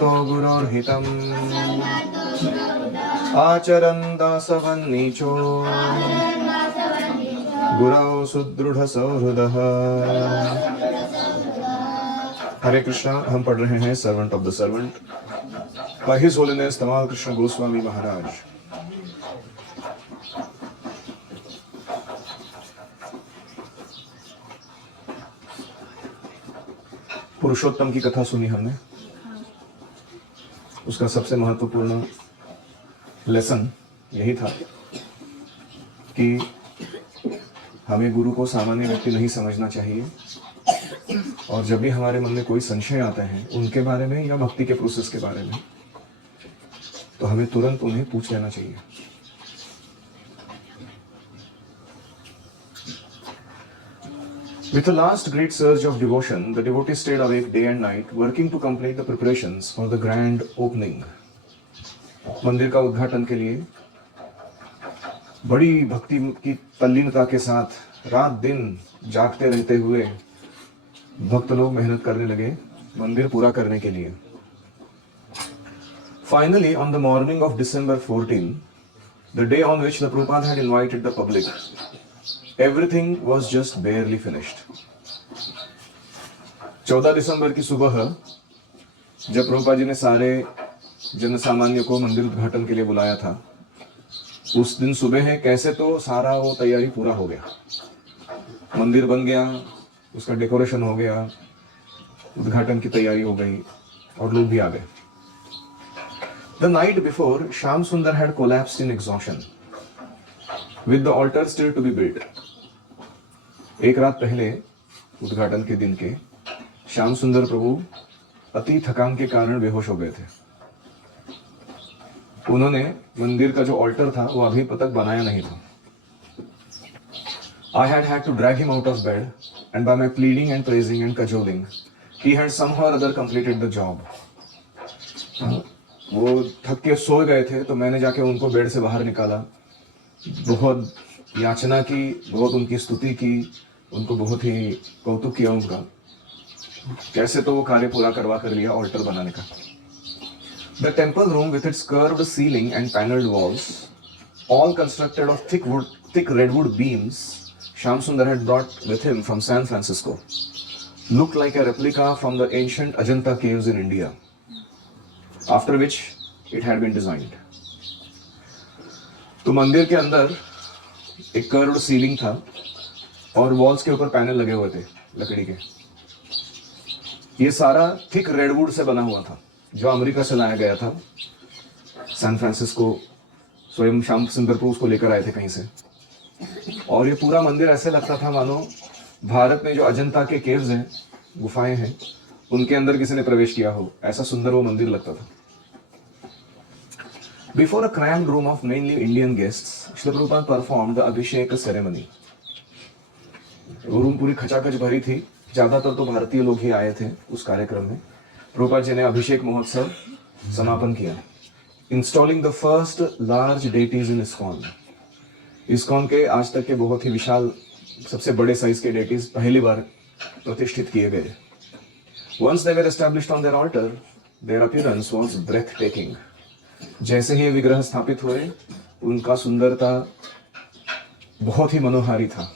तो गुरोर्हितम् आचरन् दासवन्नीचो गुरौ सुदृढ़ सौहृदः। हरे कृष्णा। हम पढ़ रहे हैं servant of the servant by his holiness Tamal Krishna Goswami महाराज। पुरुषोत्तम की कथा सुनी हमने। उसका सबसे महत्वपूर्ण लेसन यही था कि हमें गुरु को सामान्य व्यक्ति नहीं समझना चाहिए, और जब भी हमारे मन में कोई संशय आता है उनके बारे में या भक्ति के प्रोसेस के बारे में, तो हमें तुरंत उन्हें पूछ लेना चाहिए। With the last great surge of devotion, the devotee stayed awake day and night, working to complete the preparations for the grand opening. मंदिर का उद्घाटन के लिए बड़ी भक्ति की तल्लीनता के साथ रात दिन जागते रहते हुए भक्त लोग मेहनत करने लगे मंदिर पूरा करने के लिए। Finally, on the morning of December 14, the day on which the Prabhupada had invited the public, everything was just barely finished. 14 दिसंबर की सुबह जब प्रभुपाद जी ने सारे जन सामान्य को मंदिर उद्घाटन के लिए बुलाया था, उस दिन सुबह है कैसे तो सारा वो तैयारी पूरा हो गया। मंदिर बन गया, उसका डेकोरेशन हो गया, उद्घाटन की तैयारी हो गई और लोग भी आ गए। The night before, Shyam Sundar had collapsed in exhaustion, with the altar still to be built. एक रात पहले उद्घाटन के दिन के श्याम सुंदर प्रभु अति थकान के कारण बेहोश हो गए थे। उन्होंने मंदिर का जो ऑल्टर था वो अभी तक बनाया नहीं था। I had to drag him out of bed, and by my pleading and praising and cajoling, he had somehow or other completed the job. वो थक के सो गए थे, तो मैंने जाके उनको बेड से बाहर निकाला, बहुत याचना की, बहुत उनकी स्तुति की, उनको बहुत ही कौतुक किया उनका, कैसे तो वो कार्य पूरा करवा कर लिया ऑल्टर बनाने का। The temple room with its curved ceiling and paneled walls, all constructed of thick redwood beams, Shyam Sundar had brought with him from San Francisco, looked like a replica from the ancient Ajanta caves in India, after which it had been designed. तो मंदिर के अंदर एक curved ceiling था और walls के ऊपर panel लगे हुए थे लकड़ी के। ये सारा थिक रेडवुड से बना हुआ था, जो अमेरिका से लाया गया था। सैन फ्रांसिस्को स्वयं श्याम सुंदर प्रभु उसको लेकर आए थे कहीं से, और ये पूरा मंदिर ऐसे लगता था मानो भारत में जो अजंता के केव्स हैं, गुफाएं हैं, उनके अंदर किसी ने प्रवेश किया हो, ऐसा सुंदर वो मंदिर लगता था। Before a crammed room of mainly Indian guests, Srila Prabhupada performed the Abhishek ceremony. वो रूम पूरी खचाखच भरी थी, ज्यादातर तो भारतीय लोग ही आए थे उस कार्यक्रम में। प्रभुपाद जी ने अभिषेक महोत्सव समापन किया, installing the first large deities in ISKCON. ISKCON के आज तक के बहुत ही विशाल, सबसे बड़े साइज के डेटीज पहली बार प्रतिष्ठित किए गए। Once they were established on their altar, their appearance was breathtaking. जैसे ही ये विग्रह स्थापित हुए, उनका सुंदरता बहुत ही मनोहारी था।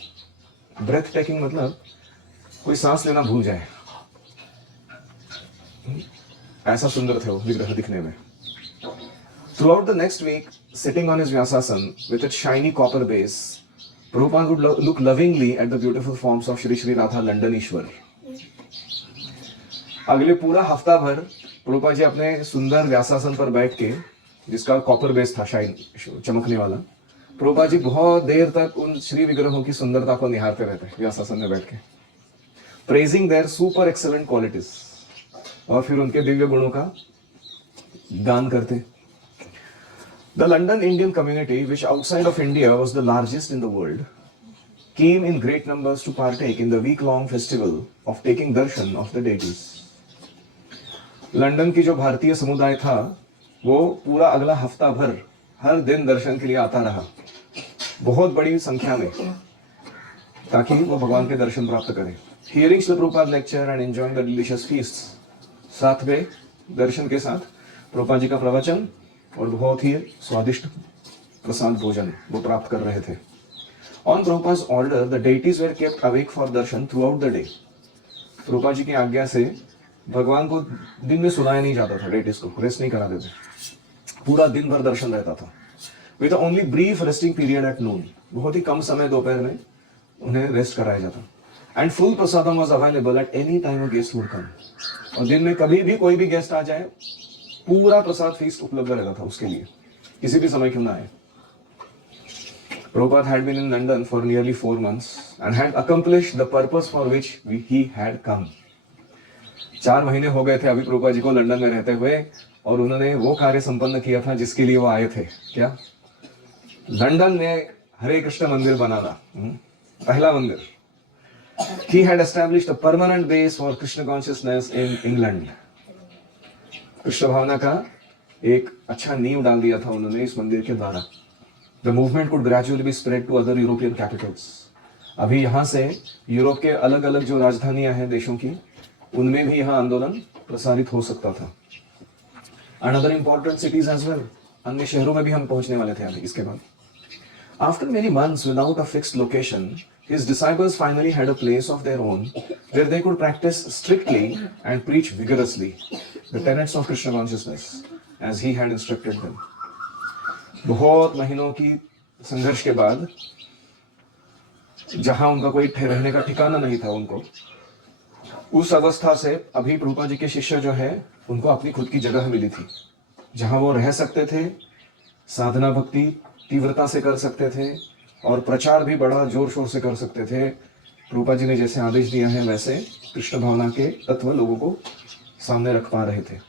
ब्रेथ टेकिंग मतलब कोई सांस लेना भूल जाए, ऐसा सुंदर थे वो विग्रह दिखने में। Throughout the next week, sitting on his Vyasasan with its shiny copper base, Prabhupada would look lovingly at the beautiful forms of Shri Shri Radha Landanishwar. अगले पूरा हफ्ता भर प्रभुपाद जी अपने सुंदर व्यासासन पर बैठ के, जिसका कॉपर बेस था, शाइन चमकने वाला, प्रभुपाद जी बहुत देर तक उन श्री विग्रहों की सुंदरता को निहारते रहते व्यासासन में बैठ के, praising their super excellent qualities, और फिर उनके दिव्य गुणों का गान करते। The London Indian community, which outside of India was the largest in the world, came in great numbers to partake in the week-long festival of taking darshan of the deities. London की जो भारतीय समुदाय था, वो पूरा अगला हफ्ता भर हर दिन दर्शन के लिए आता रहा, बहुत बड़ी संख्या में, ताकि वो भगवान के दर्शन प्राप्त करें। Hearing Srila Prabhupada lecture and enjoying the delicious feasts, साथ में दर्शन के साथ प्रभुपाद जी का प्रवचन और बहुत ही स्वादिष्ट प्रसाद भोजन वो प्राप्त कर रहे थे। On Prabhupada order the deities were kept awake for darshan throughout the day. Prabhupada ji की आज्ञा से भगवान को दिन में सुलाया नहीं जाता था, डेटीज को रेस्ट नहीं कराते थे, पूरा दिन भर दर्शन रहता था। With only brief resting period at noon, बहुत ही कम समय दोपहर में उन्हें रेस्ट कराया जाता। And full prasadam was available at any time a guest would come, और दिन में कभी भी कोई भी गेस्ट आ जाए पूरा प्रसाद फीस्ट उपलब्ध रहता था उसके लिए, किसी भी समय क्यों ना आए। Prabhupada had been in London for nearly 4 months and had accomplished the purpose for which he had come. 4 महीने हो गए थे अभी प्रभुपाद जी को लंदन में रहते हुए, और उन्होंने वो कार्य संपन्न किया था जिसके लिए वो आए थे। क्या? लंदन में हरे कृष्ण मंदिर बनाना, पहला मंदिर। He had established a permanent base for Krishna consciousness in England. Krishna भावना का एक अच्छा नींव डाल दिया था उन्होंने इस मंदिर के द्वारा। The movement could gradually be spread to other European capitals. अभी यहाँ से यूरोप के अलग अलग जो राजधानियां हैं देशों की, उनमें भी यहाँ आंदोलन प्रसारित हो सकता था। And other important cities as well. अन्य शहरों में भी हम पहुंचने वाले थे अभी इसके बाद। After many months without a fixed location, his disciples finally had a place of their own where they could practice strictly and preach vigorously the tenets of Krishna consciousness as he had instructed them. बहुत महीनों की संघर्ष के बाद, जहां उनका कोई रहने का ठिकाना नहीं था उनको, उस अवस्था से अभी प्रभुपाद जी के शिष्य जो है उनको अपनी खुद की जगह मिली थी, जहां वो रह सकते थे, साधना भक्ति तीव्रता से कर सकते थे और प्रचार भी बड़ा जोर शोर से कर सकते थे। प्रभुपाद जी ने जैसे आदेश दिया है वैसे कृष्ण भावना के तत्व लोगों को सामने रख पा रहे थे।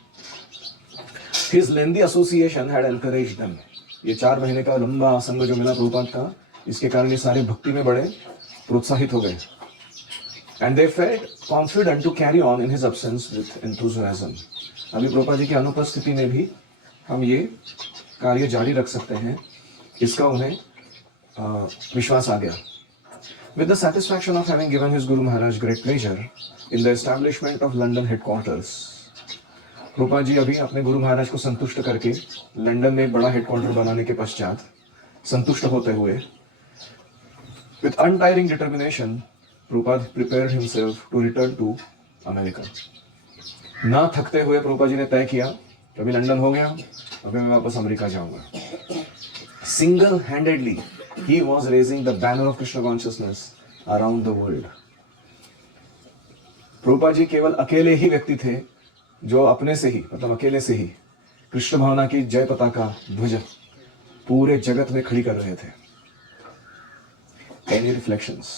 His lengthy association had encouraged them. ये 4 महीने का लंबा संग जो मिला प्रभुपाद का, इसके कारण ये सारे भक्ति में बड़े प्रोत्साहित हो गए। And they felt confident to carry on in his absence with enthusiasm. अभी प्रभुपाद जी की अनुपस्थिति में भी हम ये कार्य जारी रख सकते हैं, इसका उन्हें विश्वास आ गया। With the satisfaction of having given his Guru Maharaj great pleasure in the establishment of London headquarters, Prabhupada ji अभी अपने गुरु महाराज को संतुष्ट करके लंदन में एक बड़ा हेडक्वार्टर बनाने के पश्चात संतुष्ट होते हुए, with untiring determination, Prabhupada prepared himself to return to America. ना थकते हुए प्रभुपाद जी ने तय किया, अभी लंदन हो गया, अभी मैं वापस अमेरिका जाऊंगा। Single-handedly, he was raising the banner of Krishna consciousness around the world. Prabhupada ji केवल अकेले ही व्यक्ति थे जो अपने से ही, मतलब अकेले से ही कृष्ण भावना की जय पताका ध्वज पूरे जगत में खड़ी कर रहे थे। Any reflections?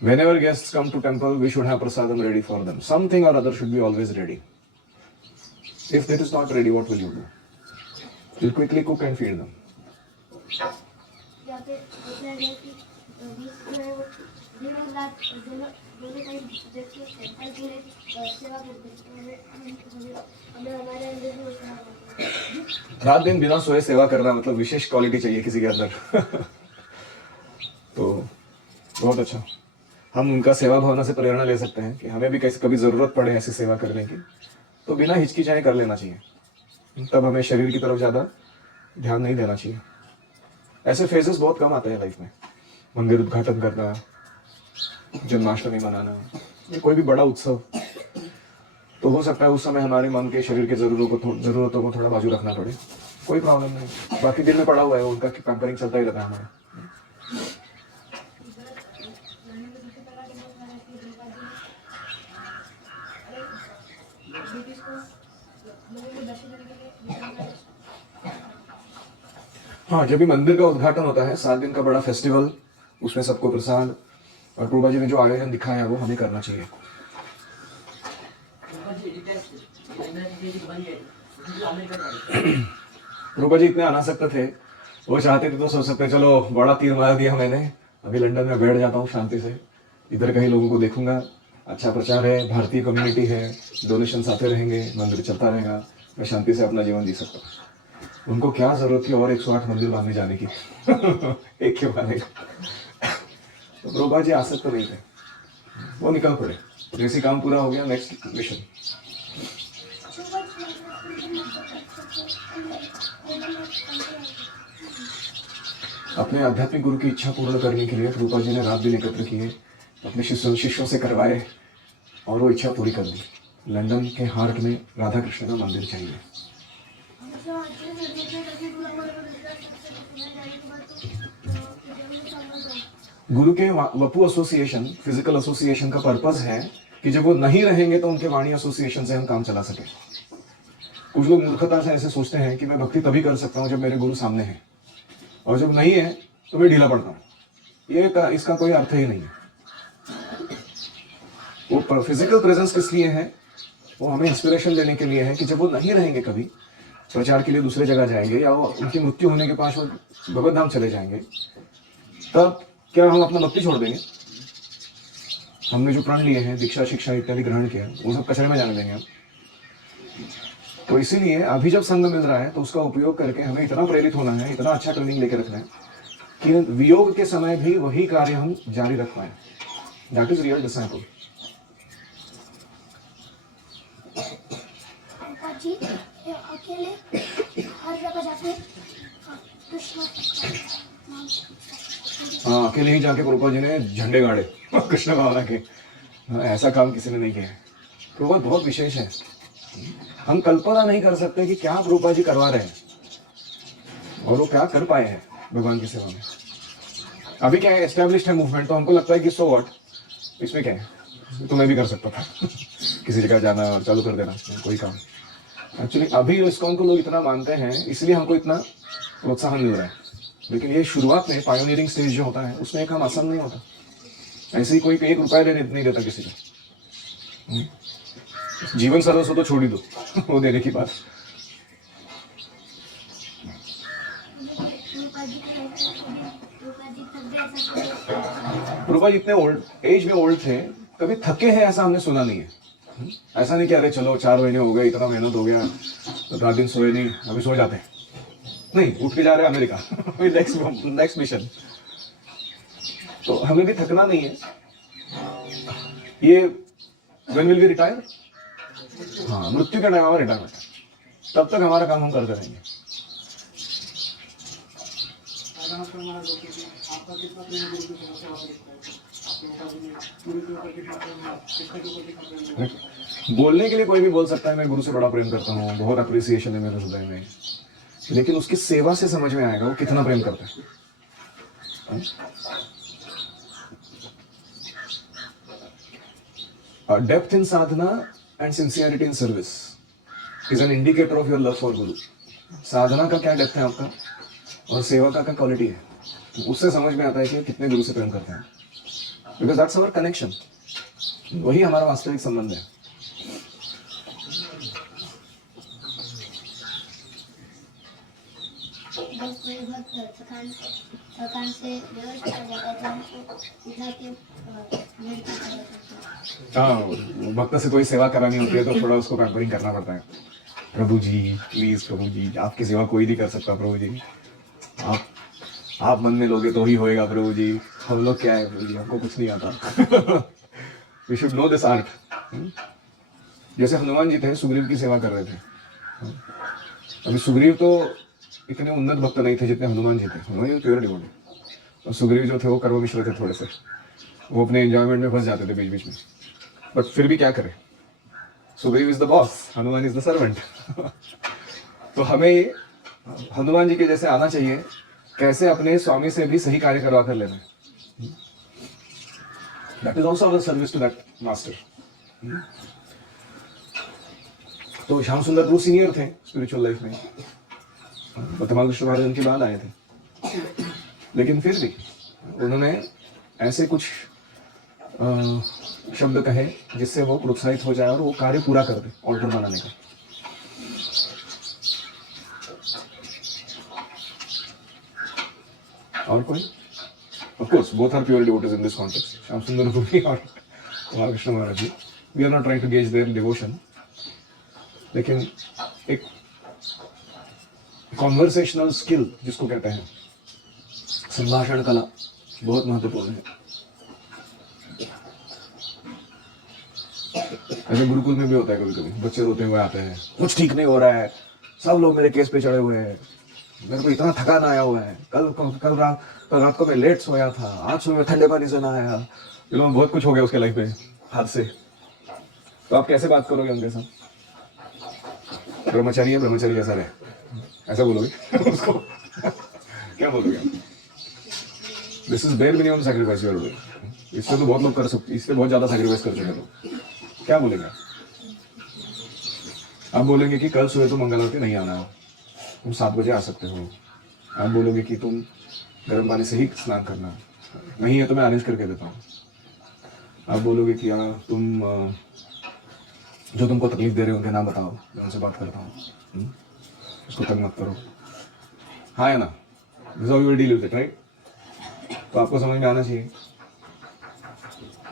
Whenever guests come to temple, we should have prasadam ready for them. Something or other should be always ready. If it is not ready, what will you do? You'll quickly cook and feed them. रात दिन बिना सोए सेवा करना मतलब विशेष quality चाहिए किसी के अंदर। तो बहुत अच्छा, हम उनका सेवा भावना से प्रेरणा ले सकते हैं कि हमें भी कभी जरूरत पड़े ऐसी सेवा करने की तो बिना हिचकिचाए कर लेना चाहिए। तब हमें शरीर की तरफ ज्यादा ध्यान नहीं देना चाहिए। ऐसे फेजेस बहुत कम आते हैं लाइफ में। मंदिर उद्घाटन करना, जन्माष्टमी मनाना, ये कोई भी बड़ा उत्सव, तो हो सकता है उस समय हमारे मन के शरीर के जरूरतों को थोड़ा बाजू रखना पड़े, कोई प्रॉब्लम नहीं। बाकी दिन में पड़ा हुआ है, उनका पैम्परिंग चलता ही रहता है हमारा। हाँ, जब भी मंदिर का उद्घाटन होता है, 7 दिन का बड़ा फेस्टिवल, उसमें सबको प्रसाद और प्रभुपाद जी ने जो आयोजन दिखाया है वो हमें करना चाहिए। प्रभुपाद जी इतने अनासक्त थे, वो चाहते थे तो सोच सकते चलो बड़ा तीर मार दिया मैंने, अभी लंदन में बैठ जाता हूँ शांति से, इधर कहीं लोगों को देखूंगा, अच्छा प्रचार है, भारतीय कम्युनिटी है, डोनेशन आते रहेंगे, मंदिर चलता रहेगा, मैं शांति से अपना जीवन जी सकता हूँ। उनको क्या जरूरत थी और 108 मंदिर बांधने जाने की एक के बाद एक। तो प्रभुपाद जी आसक्त तो नहीं थे, वो निकल पड़े, जैसे काम पूरा हो गया नेक्स्ट मिशन। अपने आध्यात्मिक गुरु की इच्छा पूर्ण करने के लिए प्रभुपाद जी ने रात दिन एकत्र किए, अपने शिष्यों से करवाए और वो इच्छा पूरी कर दी। लंदन के हार्ट में राधा कृष्ण का मंदिर चाहिए। गुरु के वपू एसोसिएशन, फिजिकल एसोसिएशन का पर्पस है कि जब वो नहीं रहेंगे तो उनके वाणी एसोसिएशन से हम काम चला सके। कुछ लोग मूर्खता से ऐसे सोचते हैं कि मैं भक्ति तभी कर सकता हूँ जब मेरे गुरु सामने हैं, और जब नहीं है तो मैं ढीला पड़ता हूँ। इसका कोई अर्थ ही नहीं है। वो फिजिकल प्रेजेंस किस लिए है? वो हमें इंस्पिरेशन देने के लिए है कि जब वो नहीं रहेंगे, कभी प्रचार के लिए दूसरे जगह जाएंगे या वो उनकी मृत्यु होने के पास वो भगवत धाम चले जाएंगे, तब क्या हम अपना भक्ति छोड़ देंगे? हमने जो प्रण लिए हैं, दीक्षा शिक्षा इत्यादि ग्रहण किया, वो सब कचरे में जाने देंगे हम? तो इसीलिए अभी जब संग मिल रहा है तो उसका उपयोग करके हमें इतना प्रेरित होना है, इतना अच्छा ट्रेनिंग लेके रखना है कि वियोग के समय भी वही कार्य हम जारी रख पाए। That is real disciple. अकेले हर जगह जाके कृष्ण, हाँ, अकेले ही जाके प्रभुपाद जी ने झंडे गाड़े कृष्ण भावना के। ऐसा काम किसी ने नहीं किया है। प्रभुपाद बहुत विशेष है। हम कल्पना नहीं कर सकते कि क्या प्रभुपाद जी करवा रहे हैं और वो क्या कर पाए हैं भगवान की सेवा में। अभी क्या है, एस्टेब्लिश्ड है मूवमेंट, तो हमको लगता है कि सो व्हाट, इसमें क्या है, तो मैं भी कर सकता था किसी जगह जाना और चालू कर देना कोई काम। एक्चुअली अभी ISKCON को लोग इतना मानते हैं, इसलिए हमको इतना प्रोत्साहन मिल रहा है। लेकिन ये शुरुआत में पायोनियरिंग स्टेज जो होता है, उसमें एक काम आसान नहीं होता। ऐसे ही कोई 1 रुपया नहीं देता किसी को। जीवन सर्वस्व तो छोड़ ही दो वो देने की बात। प्रभुपाद इतने एज में ओल्ड थे, कभी थके हैं ऐसा हमने सुना नहीं है। ऐसा नहीं कि अरे चलो 4 महीने हो गए, इतना मेहनत हो गया, रात दिन सोए नहीं, अभी सो जाते हैं। नहीं, उठ के जा रहे हैं अमेरिका नेक्स्ट मिशन। तो हमें भी थकना नहीं है। ये व्हेन विल वी रिटायर? हाँ, मृत्यु का टाइम हमारा रिटायरमेंट, तब तक हमारा काम हम करते रहेंगे। बोलने के लिए कोई भी बोल सकता है मैं गुरु से बड़ा प्रेम करता हूँ, बहुत अप्रिसिएशन है मेरे हृदय में, लेकिन उसकी सेवा से समझ में आएगा वो कितना प्रेम करता है। Depth in Sadhana and sincerity in service is an indicator of your love for गुरु। साधना का क्या डेप्थ है आपका और सेवा का क्या क्वालिटी है, उससे समझ में आता है कि कितने गुरु से प्रेम करते हैं। बिकॉज दैट्स अवर कनेक्शन, वही हमारा वास्तविक संबंध है। हाँ, भक्त से कोई सेवा करानी होती है तो थोड़ा उसको पैम्परिंग करना पड़ता है। प्रभु जी प्लीज, प्रभु जी आपकी सेवा कोई नहीं कर सकता, प्रभु जी आप मन में लोगे तो ही होएगा, प्रभु जी हम लोग क्या है प्रभु जी, हमको कुछ नहीं आता we should know this art. जैसे हनुमान जी थे, सुग्रीव की सेवा कर रहे थे। अभी सुग्रीव तो इतने उन्नत भक्त नहीं थे जितने हनुमान जी थे। हनुमान जी प्योर डिवोटी, और सुग्रीव जो थे वो कर्म मिश्र थे थोड़े से, वो अपने एंजॉयमेंट में फंस जाते थे बीच बीच में। बट फिर भी क्या करें, Sugriva is the boss, Hanuman is the servant तो हमें हनुमान जी के जैसे आना चाहिए, कैसे अपने स्वामी से भी सही कार्य करवा कर लेना। That is also our service to that master. तो श्याम सुंदर प्रभु सीनियर थे स्पिरिचुअल लाइफ में, वर्तमान कृष्ण महाराज उनके बाद आए थे, लेकिन फिर भी उन्होंने ऐसे कुछ शब्द कहे जिससे वो प्रोत्साहित हो जाए और वो कार्य पूरा कर दे ऑल्टर बनाने का। और कोई? Of course, both are pure devotees in this context. Shyam Sundar Prabhu और Krishna Maharaj ji. We are not trying to gauge their devotion. लेकिन एक कॉन्वर्सेशनल स्किल जिसको कहते हैं, संभाषण कला बहुत महत्वपूर्ण है। ऐसे गुरुकुल में भी होता है, कभी कभी बच्चे रोते हुए आते हैं, कुछ ठीक नहीं हो रहा है, सब लोग मेरे केस पे चढ़े हुए हैं, मेरे को इतना थकान आया हुआ है, कल रात को मैं लेट सोया था, आज सुबह ठंडे पानी से नहाया, ये लोग बहुत कुछ हो गया उसके लाइफ में हाथ से। तो आप कैसे बात करोगे उनके साथ? ब्रह्मचारी है, ब्रह्मचारी जैसा रहे, ऐसा बोलोगे उसको? क्या बोलोगे आप? This is bare minimum sacrifice you are doing. इससे तो बहुत लोग कर सकते, इससे बहुत ज्यादा सैक्रिफाइस कर चुके लोग। क्या बोलेंगे आप? बोलेंगे कि कल सुबह तो मंगल आरती नहीं आना है, तुम 7 बजे आ सकते हो। आप बोलोगे कि तुम गर्म पानी से ही स्नान करना, नहीं है तो मैं अरेंज करके देता हूँ। आप बोलोगे कि हाँ तुम जो तुमको तकलीफ दे रहे हो उनके नाम बताओ, मैं उनसे बात करता हूँ, उसको तंग मत करो। हाँ है ना? This how you will deal with it, right? तो आपको समझ में आना चाहिए।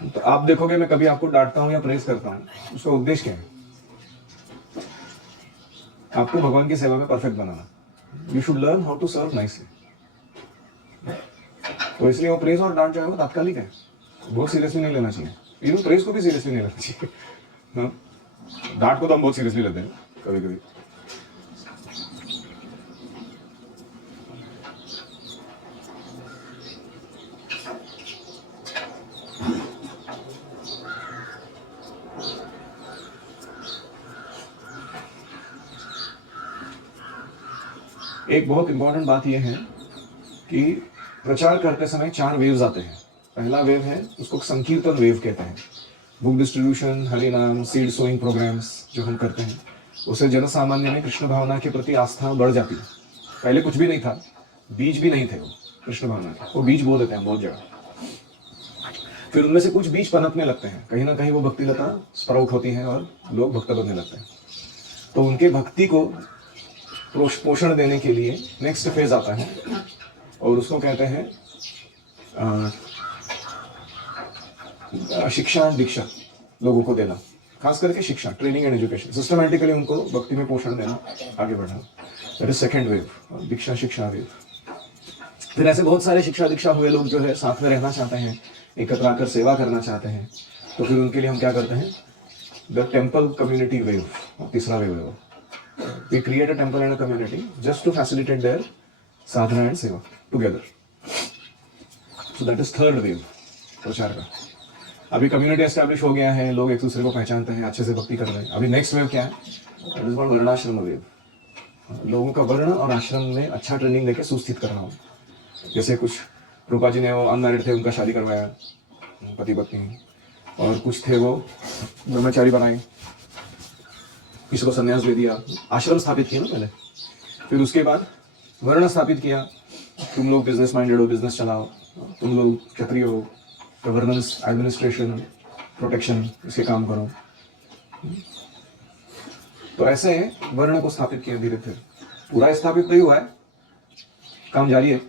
तो आप देखोगे मैं कभी आपको डांटता हूँ या प्रेस करता हूँ, उसका उद्देश्य क्या है? आपको भगवान की सेवा में परफेक्ट बनाना। You should learn how to serve nicely. तो इसलिए वो प्रेस और डांट जो है वो तात्कालिक है, बहुत सीरियसली नहीं लेना चाहिए। इवन प्रेस को भी सीरियसली नहीं लेना चाहिए। हाँ, डांट को तो हम बहुत सीरियसली लेते हैं कभी कभी। एक बहुत इंपॉर्टेंट बात यह है कि प्रचार करते समय 4 वेव्स आते हैं। पहला वेव है, उसको संकीर्तन वेव कहते हैं। बुक डिस्ट्रीब्यूशन, हरिनाम, सीड सोइंग प्रोग्राम्स जो हम करते हैं, उससे जन सामान्य में कृष्ण भावना के प्रति आस्था बढ़ जाती है। पहले कुछ भी नहीं था, बीज भी नहीं थे वो कृष्ण भावना के, वो बीज बो देते हैं बहुत जगह। फिर उनमें से कुछ बीज पनपने लगते हैं, कहीं ना कहीं वो भक्ति लता स्प्राउट होती है और लोग भक्त बनने लगते हैं। तो उनके भक्ति को पोषण देने के लिए नेक्स्ट फेज आता है और उसको कहते हैं शिक्षा एंड दीक्षा, लोगों को देना, खास करके शिक्षा, ट्रेनिंग एंड एजुकेशन, सिस्टमैटिकली उनको भक्ति में पोषण देना, आगे बढ़ना। दैट इज सेकंड वेव, दीक्षा शिक्षा वेव। फिर ऐसे बहुत सारे शिक्षा दीक्षा हुए लोग जो है साथ में रहना चाहते हैं, एकत्र आकर सेवा करना चाहते हैं, तो फिर उनके लिए हम क्या करते हैं? द टेम्पल कम्युनिटी वेव, तीसरा वेव है वो। We create a temple and a community just to facilitate their sadhana and seva together. So that is third wave प्रचार का। अभी कम्युनिटी एस्टैब्लिश हो गया है, लोग एक दूसरे को पहचानते हैं, अच्छे से भक्ति कर रहे हैं। अभी नेक्स्ट वेव क्या है? That is called वर्णाश्रम वेव। लोगों का वर्ण और आश्रम में अच्छा ट्रेनिंग देके सुस्थित करना हो। जैसे कुछ रूपा जी ने, वो अनमैरिड थे, उनका शादी करवाया पति पत्नी, और कुछ थे वो ब्रह्मचारी बनाए, किसी को संन्यास दे दिया, आश्रम स्थापित किया ना पहले, फिर उसके बाद वर्ण स्थापित किया। तुम लोग बिजनेस माइंडेड हो, बिजनेस चलाओ, तुम लोग क्षत्रिय हो, गवर्नेंस, एडमिनिस्ट्रेशन, प्रोटेक्शन, इसके काम करो। तो ऐसे वर्ण को स्थापित किया धीरे धीरे। पूरा स्थापित नहीं हुआ है, काम जारी है,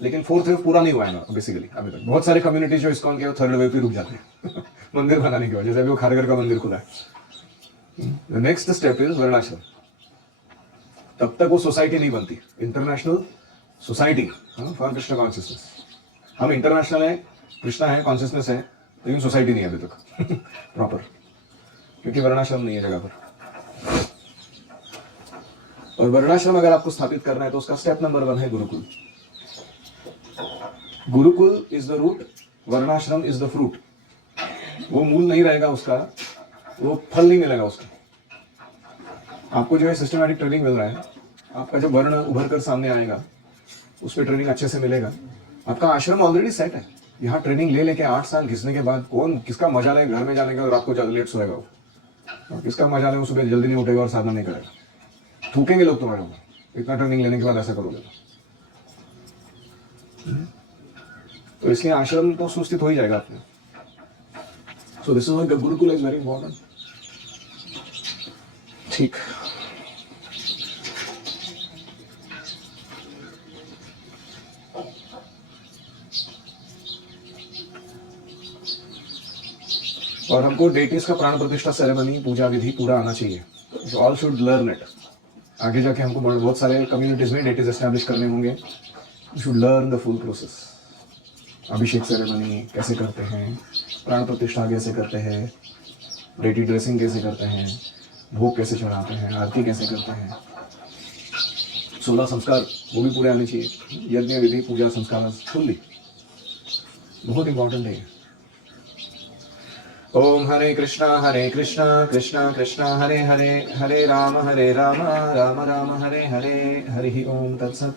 लेकिन फोर्थ वेव पूरा नहीं हुआ है ना बेसिकली अभी तक। बहुत सारे कम्युनिटीज जो इस्कॉन के थर्ड वेव पे रुक जाते हैं मंदिर बनाने के बाद, जैसे अभी वो खारघर का मंदिर खुला है। The next step is वर्णाश्रम। तब तक वो सोसाइटी नहीं बनती, international society for Krishna consciousness. हम इंटरनेशनल है, कृष्णा है, कॉन्शियसनेस है, लेकिन सोसाइटी नहीं है अभी तक प्रॉपर, क्योंकि वर्णाश्रम नहीं है जगह पर। और वर्णाश्रम अगर आपको स्थापित करना है तो उसका स्टेप नंबर 1 है gurukul. Gurukul is the root, varnashrama is the fruit. वो मूल नहीं रहेगा उसका, वो फल नहीं मिलेगा उसका। आपको जो है सिस्टमैटिक ट्रेनिंग मिल रहा है, आपका जो वर्ण उभर कर सामने आएगा उस पर ट्रेनिंग अच्छे से मिलेगा। आपका आश्रम ऑलरेडी सेट है, यहाँ ट्रेनिंग ले लेके 8 साल घिसने के बाद कौन किसका मजा ले घर में जाने का, रात को ज्यादा लेट सोएगा वो, और किसका मजा ले वो सुबह जल्दी नहीं उठेगा और साधना नहीं करेगा। थूकेंगे लोग तुम्हारे ऊपर, इतना ट्रेनिंग लेने के बाद ऐसा करोगे तो इसलिए आश्रम तो सुस्थित हो ही जाएगा आपने। So this is why Gurukul is very important. ठीक, और हमको डेटिस का प्राण प्रतिष्ठा सेरेमनी, पूजा विधि पूरा आना चाहिए। All should learn it. आगे जाके हमको बहुत सारे कम्युनिटीज में डेटीज एस्टैब्लिश करने होंगे. We should learn the full process. Abhishek ceremony कैसे करते हैं, प्राण प्रतिष्ठा कैसे करते हैं, डेटी ड्रेसिंग कैसे करते हैं, भोग कैसे चढ़ाते हैं, आरती कैसे करते हैं, 16 संस्कार वो भी पूरे आने चाहिए. यज्ञ विधि पूजा संस्कार फुल्ली बहुत इंपॉर्टेंट है. ओम हरे कृष्णा कृष्णा कृष्णा हरे हरे, हरे राम राम राम हरे हरे, हरि ओम तत्सत.